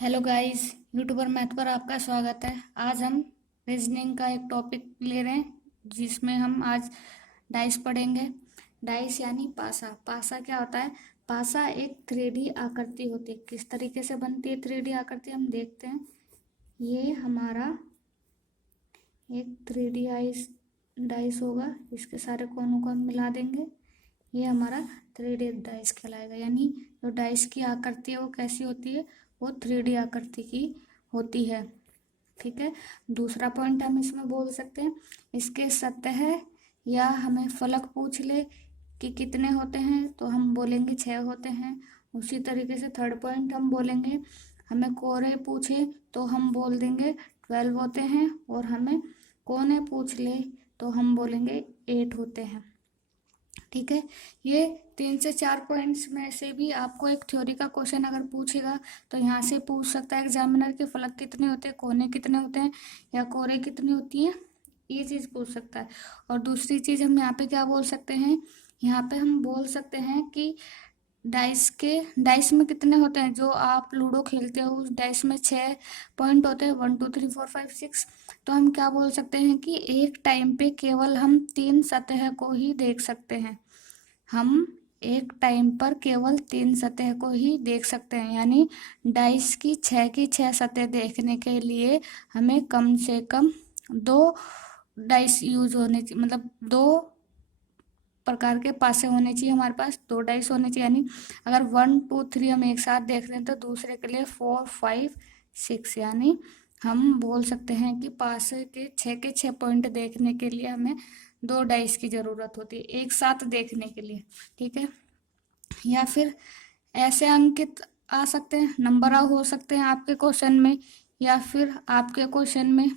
Hello guys, YouTuber math पर आपका स्वागत है। आज हम रीजनिंग का एक टॉपिक ले रहे हैं जिसमें हम आज डाइस पढ़ेंगे। डाइस यानी पासा। पासा क्या होता है? पासा एक 3D आकृति होती है। किस तरीके से बनती है 3D आकृति हम देखते हैं। ये हमारा एक 3D डाइस होगा। इसके सारे कोनों को हम मिला देंगे। ये हमारा 3D डाइस कहलाएगा। यानी जो डाइस की आकृति है वो कैसी होती है? वो 3D आकृति की होती है। ठीक है। दूसरा पॉइंट हम इसमें बोल सकते हैं, इसके सतह या हमें फलक पूछ ले कि कितने होते हैं तो हम बोलेंगे 6 होते हैं। उसी तरीके से थर्ड पॉइंट हम बोलेंगे, हमें कोरे पूछे तो हम बोल देंगे 12 होते हैं, और हमें कोने पूछ ले तो हम बोलेंगे 8 होते हैं। ठीक है। ये 3 से 4 पॉइंट्स में से भी आपको एक थ्योरी का क्वेश्चन अगर पूछेगा तो यहाँ से पूछ सकता है एग्जामिनर के फलक कितने होते हैं, कोने कितने होते हैं या कोरे कितनी होती हैं, ये चीज़ पूछ सकता है। और दूसरी चीज़ हम यहाँ पे क्या बोल सकते हैं, यहाँ पे हम बोल सकते हैं कि डाइस में कितने होते हैं। जो आप लूडो खेलते हो उस डाइस में 6 पॉइंट होते हैं, 1 2 3 4 5 6। तो हम क्या बोल सकते हैं कि एक टाइम पे केवल हम 3 सतह को ही देख सकते हैं। हम एक टाइम पर केवल 3 सतह को ही देख सकते हैं। यानी डाइस की 6 सतह देखने के लिए हमें कम से कम 2 डाइस यूज होने चाहिए, मतलब 2 प्रकार के पासे होने चाहिए। हमारे पास 2 डाइस होने चाहिए। यानी अगर 1 2 3 हम एक साथ देख रहे हैं तो दूसरे के लिए 4 5 6। यानी हम बोल सकते हैं कि पासे के 6 पॉइंट देखने के लिए हमें 2 डाइस की जरूरत होती है एक साथ देखने के लिए। ठीक है। या फिर ऐसे अंकित आ सकते हैं, नंबर हो सकते हैं आपके क्वेश्चन में, या फिर आपके क्वेश्चन में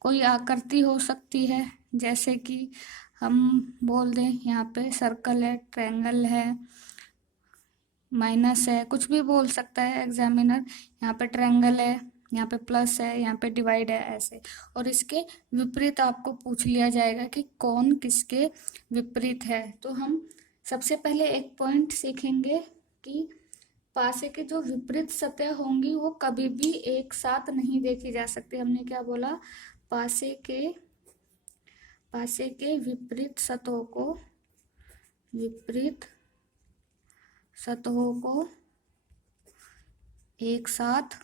कोई आकृति हो सकती है। जैसे कि हम बोल दें यहाँ पे सर्कल है, ट्रायंगल है, माइनस है, कुछ भी बोल सकता है एग्जामिनर। यहाँ पे ट्रायंगल है, यहाँ पे प्लस है, यहाँ पे डिवाइड है, ऐसे। और इसके विपरीत आपको पूछ लिया जाएगा कि कौन किसके विपरीत है। तो हम सबसे पहले एक पॉइंट सीखेंगे कि पासे के जो विपरीत सतह होंगी वो कभी भी एक साथ नहीं देखी जा सकती। हमने क्या बोला? पासे के विपरीत सतहों को एक साथ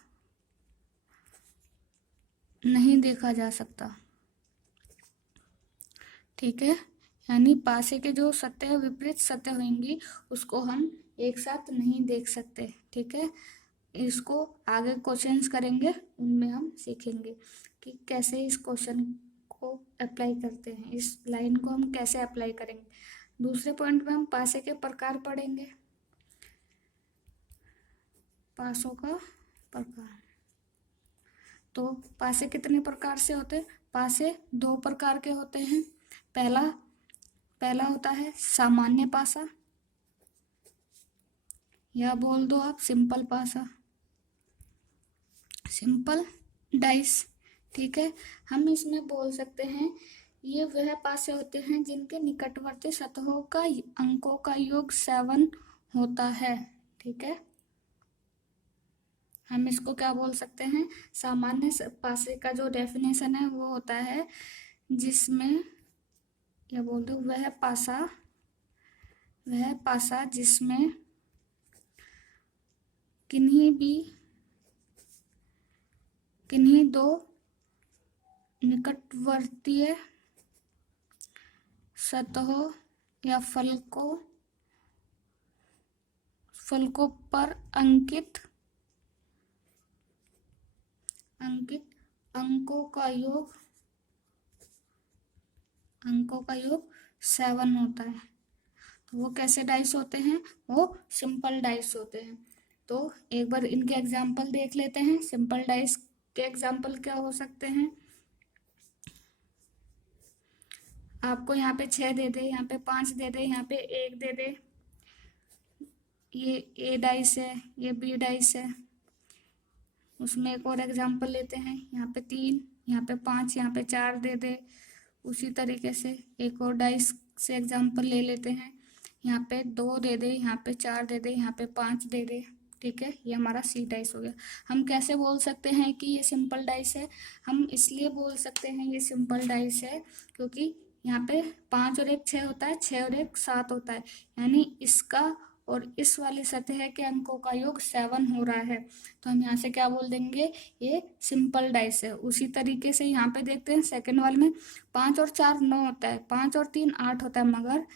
नहीं देखा जा सकता। ठीक है। यानी पासे के जो सतह विपरीत सतह होंगी उसको हम एक साथ नहीं देख सकते। ठीक है। इसको आगे क्वेश्चंस करेंगे, उनमें हम सीखेंगे कि कैसे इस क्वेश्चन को अप्लाई करते हैं, इस लाइन को हम कैसे अप्लाई करेंगे। दूसरे पॉइंट में हम पासे के प्रकार पढ़ेंगे। पासों का प्रकार। तो पासे कितने प्रकार से होते हैं? पासे 2 प्रकार के होते हैं। पहला होता है सामान्य पासा, या बोल दो आप सिंपल पासा, सिंपल डाइस। ठीक है। हम इसमें बोल सकते हैं ये वह पासे होते हैं जिनके निकटवर्ती सतहों का अंकों का योग 7 होता है। ठीक है। हम इसको क्या बोल सकते हैं? सामान्य पासे का जो डेफिनेशन है वो होता है जिसमें, या बोल दो वह पासा जिसमें किन्हीं 2 निकटवर्तीय सतहों या फलकों पर अंकित अंकों का योग 7 होता है। तो वो कैसे डाइस होते हैं? वो सिंपल डाइस होते हैं। तो एक बार इनके एग्जाम्पल देख लेते हैं। सिंपल डाइस के एग्जाम्पल क्या हो सकते हैं? आपको यहाँ पे 6 दे दे, यहाँ पे 5 दे दे, यहाँ पे 1 दे दे। ये ए डाइस है, ये बी डाइस है। उसमें एक और एग्जाम्पल लेते हैं। यहाँ पे 3, यहाँ पे 5, यहाँ पे 4 दे दे। उसी तरीके से एक और डाइस से एग्जाम्पल ले लेते हैं। यहाँ पे 2 दे दे, यहाँ पे 4 दे दे, यहाँ पे 5 दे दे। ठीक है, ये हमारा सी डाइस हो गया। हम कैसे बोल सकते हैं कि ये सिंपल डाइस है? हम इसलिए बोल सकते हैं ये सिंपल डाइस है क्योंकि यहाँ पे 5 और 1 6 होता है, 6 और 1 7 होता है, यानी इसका और इस वाली सतह के अंकों का योग 7 हो रहा है। तो हम यहाँ से क्या बोल देंगे, ये सिंपल डाइस है। उसी तरीके से यहाँ पे देखते हैं सेकंड वाले में 5 और 4 9 होता है, 5 और 3 8 होता है, मगर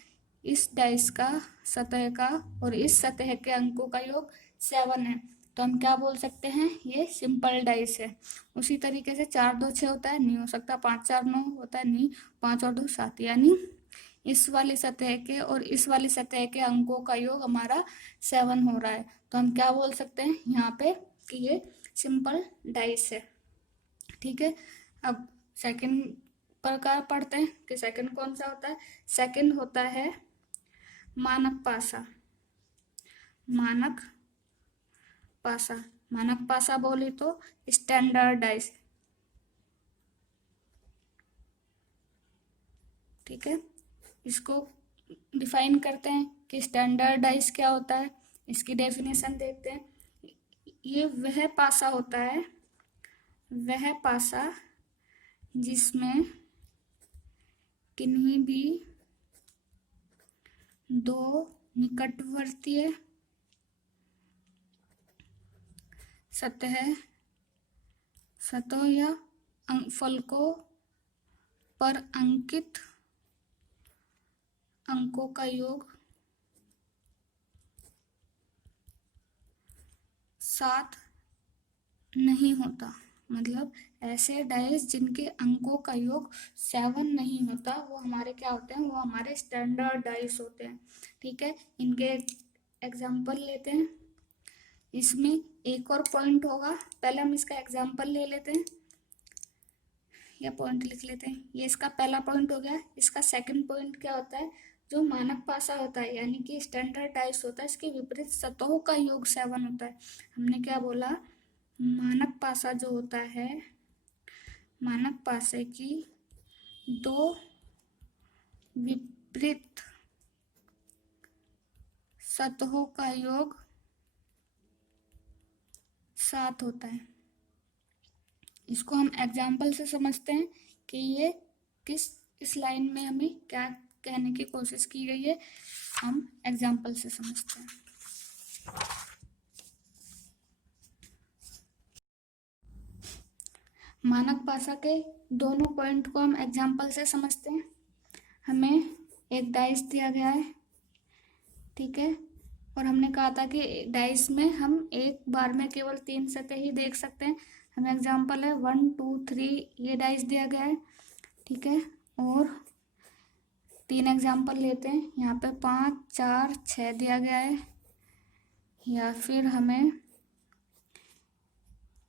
इस डाइस का सतह का और इस सतह के अंकों का योग 7 है, तो हम क्या बोल सकते हैं, ये सिंपल डाइस है। उसी तरीके से 4 2 6 होता है, नहीं हो सकता। 5 4 9 होता है, नहीं। 5 और 2 7, यानी इस वाली सतह के और इस वाली सतह के अंकों का योग हमारा 7 हो रहा है, तो हम क्या बोल सकते हैं यहाँ पे कि ये सिंपल डाइस है। ठीक है, अब सेकंड प्रकार पढ़ते हैं कि सेकंड कौन सा होता है। सेकंड होता है मानक पासा। मानक पासा, मानक पासा बोली तो स्टैंडर्ड डाइस। ठीक है, इसको डिफाइन करते हैं कि स्टैंडर्ड डाइस क्या होता है। इसकी डेफिनेशन देखते हैं। ये वह पासा होता है, वह पासा जिसमें किन्हीं भी दो निकटवर्तीय सतह या फलकों पर अंकित अंकों का योग 7 नहीं होता। मतलब ऐसे डाइस जिनके अंकों का योग 7 नहीं होता, वो हमारे क्या होते हैं, वो हमारे स्टैंडर्ड डाइस होते हैं। ठीक है, इनके एग्जाम्पल लेते हैं। इसमें एक और पॉइंट होगा, पहले हम इसका एग्जाम्पल ले लेते हैं या पॉइंट लिख लेते हैं। ये इसका पहला पॉइंट हो गया। इसका सेकंड पॉइंट क्या होता है, जो मानक पासा होता है यानी कि स्टैंडर्ड डाइस होता है, इसके विपरीत सतहों का योग 7 होता है। हमने क्या बोला, मानक पासा जो होता है, मानक पासे की दो विपरीत सतहों का योग 7 होता है। इसको हम एग्जाम्पल से समझते हैं कि ये इस लाइन में हमें क्या कहने की कोशिश की गई है, हम एग्जाम्पल से समझते हैं। मानक पासा के दोनों पॉइंट को हम एग्जाम्पल से समझते हैं। हमें एक डाइस दिया गया है, ठीक है, और हमने कहा था कि डाइस में हम एक बार में केवल 3 सतह ही देख सकते हैं। हमें एग्जाम्पल है 1 2 3, ये डाइस दिया गया है। ठीक है, और 3 एग्जाम्पल लेते हैं। यहाँ पे 5 4 6 दिया गया है, या फिर हमें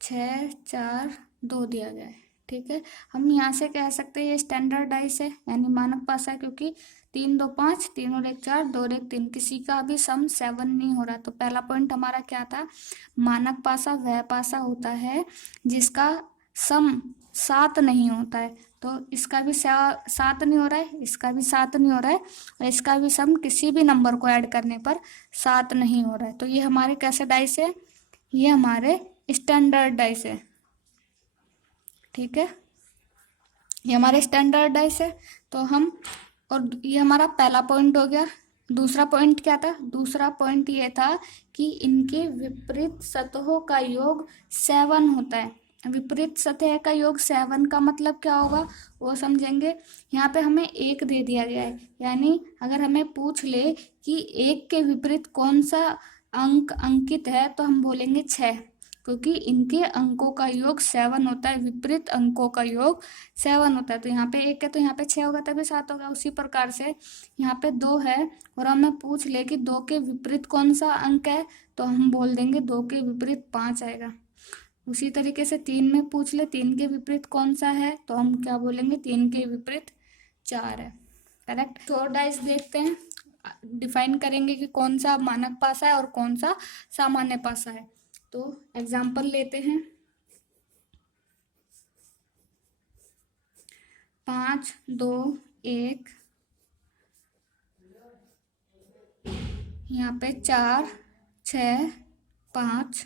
6 4 2 दिया गया है। ठीक है, हम यहाँ से कह सकते हैं ये स्टैंडर्ड डाइस है, यानी मानक पासा है, क्योंकि 3 2 5, 3 और 1 4, 2 और 1 3, किसी का भी सम 7 नहीं हो रहा। तो पहला पॉइंट हमारा क्या था, मानक पासा वह पासा होता है जिसका सम 7 नहीं होता है। तो इसका भी 7 नहीं हो रहा है, इसका भी 7 नहीं हो रहा है, और इसका भी सम किसी भी नंबर को ऐड करने पर 7 नहीं हो रहा है। तो ये हमारे कैसे डाइस है, ये हमारे स्टैंडर्ड डाइस है। ठीक है, ये हमारे स्टैंडर्ड डाइस है। तो हम, और ये हमारा पहला पॉइंट हो गया। दूसरा पॉइंट क्या था, दूसरा पॉइंट ये था कि इनके विपरीत सतहों का योग 7 होता है। विपरीत सतह का योग 7 का मतलब क्या होगा वो समझेंगे। यहाँ पे हमें 1 दे दिया गया है, यानी अगर हमें पूछ ले कि 1 के विपरीत कौन सा अंक अंकित है, तो हम बोलेंगे 6, क्योंकि इनके अंकों का योग 7 होता है, विपरीत अंकों का योग 7 होता है। तो यहाँ पे 1 है तो यहाँ पे 6 होगा, तभी 7 होगा। उसी प्रकार से यहाँ पे 2 है और हमें पूछ ले कि 2 के विपरीत कौन सा अंक है, तो हम बोल देंगे 2 के विपरीत 5 आएगा। उसी तरीके से 3 में पूछ ले 3 के विपरीत कौन सा है, तो हम क्या बोलेंगे, 3 के विपरीत 4 है। करेक्ट। तो डाइस देखते हैं, डिफाइन करेंगे कि कौन सा मानक पासा है और कौन सा सामान्य पासा है। तो एग्जाम्पल लेते हैं। 5 2 1, यहाँ पे 4 6 5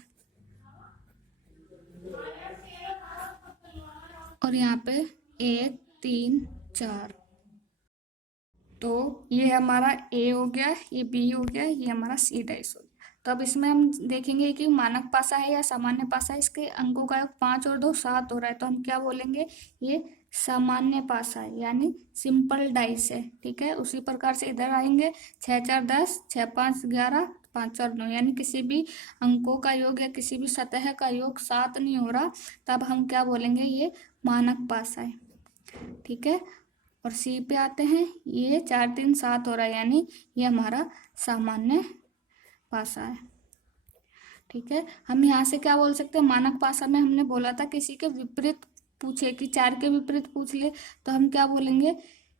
और यहाँ पे 1 3 4। तो ये हमारा ए हो गया, ये बी हो गया, ये हमारा सी डाइस हो गया। तो अब इसमें हम देखेंगे कि मानक पासा है या सामान्य पासा है। इसके अंकों का योग 5 और 2 7 हो रहा है, तो हम क्या बोलेंगे, ये सामान्य पासा है यानी सिंपल डाइस है। ठीक है, उसी प्रकार से इधर आएंगे 6 4 10, 6 5 11, 5 और 9 यानी किसी भी अंकों का योग या किसी भी सतह का योग 7 नहीं हो रहा, तब हम क्या बोलेंगे, ये मानक पासा है। ठीक है, और सी पे आते हैं, ये 4 3 7 हो रहा है यानी ये हमारा सामान्य पासा है। ठीक है, हम यहाँ से क्या बोल सकते हैं, मानक पासा में हमने बोला था किसी के विपरीत पूछे कि 4 के विपरीत पूछ ले, तो हम क्या बोलेंगे,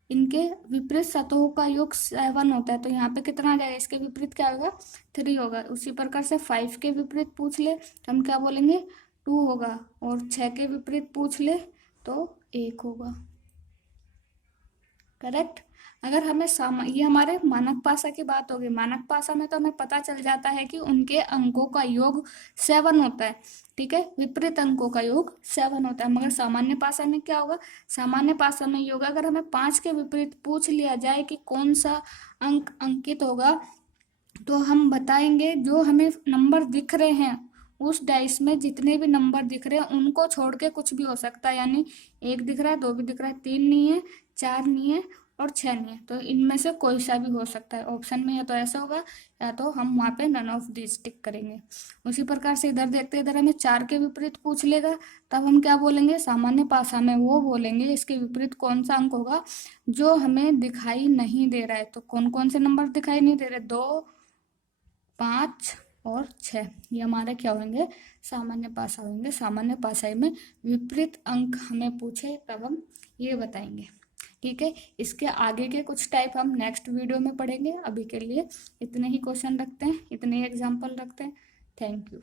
इनके विपरीत सतहों का योग 7 होता है। तो यहाँ पे कितना आ जाएगा, इसके विपरीत क्या होगा, 3 होगा। उसी प्रकार से 5 के विपरीत पूछ ले तो हम क्या बोलेंगे, 2 होगा। और 6 के विपरीत पूछ ले तो 1 होगा। करेक्ट। अगर हमें ये हमारे मानक पासा की बात होगी। मानक पासा में तो हमें पता चल जाता है कि उनके अंकों का योग 7 होता है। ठीक है, विपरीत अंकों का योग 7 होता है। मगर सामान्य पासा में क्या होगा, सामान्य पासा में योग अगर हमें 5 के विपरीत पूछ लिया जाए कि कौन सा अंक अंकित होगा, तो हम बताएंगे जो हमें नंबर दिख रहे हैं उस डाइस में जितने भी नंबर दिख रहे हैं उनको छोड़ के कुछ भी हो सकता है। यानी 1 दिख रहा है, 2 भी दिख रहा है, 3 नहीं है, 4 नहीं है और 6 नहीं है, तो इनमें से कोई सा भी हो सकता है ऑप्शन में। या तो ऐसा होगा या तो हम वहाँ पे नन ऑफ दिस टिक करेंगे। उसी प्रकार से इधर देखते हैं, इधर हमें 4 के विपरीत पूछ लेगा, तब हम क्या बोलेंगे, सामान्य पासा में वो बोलेंगे इसके विपरीत कौन सा अंक होगा जो हमें दिखाई नहीं दे रहा है। तो कौन कौन से नंबर दिखाई नहीं दे रहे, 2 5 और 6, ये हमारे क्या होंगे, सामान्य पासा होंगे। सामान्य पासा में विपरीत अंक हमें पूछे तब हम ये बताएंगे। ठीक है, इसके आगे के कुछ टाइप हम नेक्स्ट वीडियो में पढ़ेंगे। अभी के लिए इतने ही क्वेश्चन रखते हैं, इतने ही एग्जाम्पल रखते हैं। Thank you.